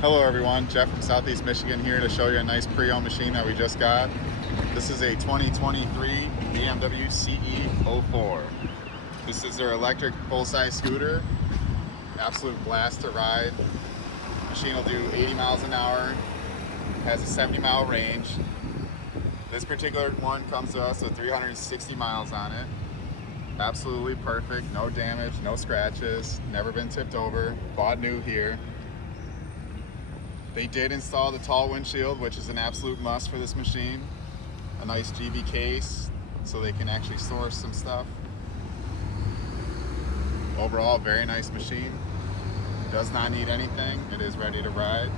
Hello everyone, Jeff from Southeast Michigan here to show you a nice pre-owned machine that we just got. This is a 2023 BMW CE04. This is their electric full-size scooter. Absolute blast to ride. Machine will do 80 miles an hour, has a 70-mile range. This particular one comes to us with 360 miles on it. Absolutely perfect, no damage, no scratches, never been tipped over, bought new here. They did install the tall windshield, which is an absolute must for this machine. A nice Givi case, so they can actually store some stuff. Overall, very nice machine. Does not need anything. It is ready to ride.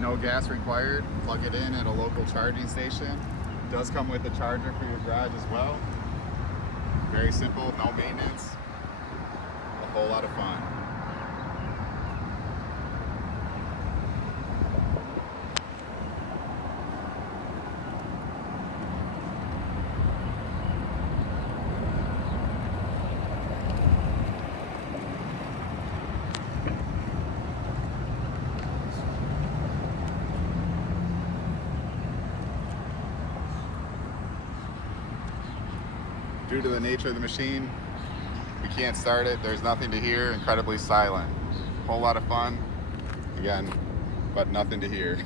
No gas required. Plug it in at a local charging station. Does come with a charger for your garage as well. Very simple, no maintenance. A whole lot of fun. Due to the nature of the machine, we can't start it. There's nothing to hear, incredibly silent. Whole lot of fun, again, but nothing to hear.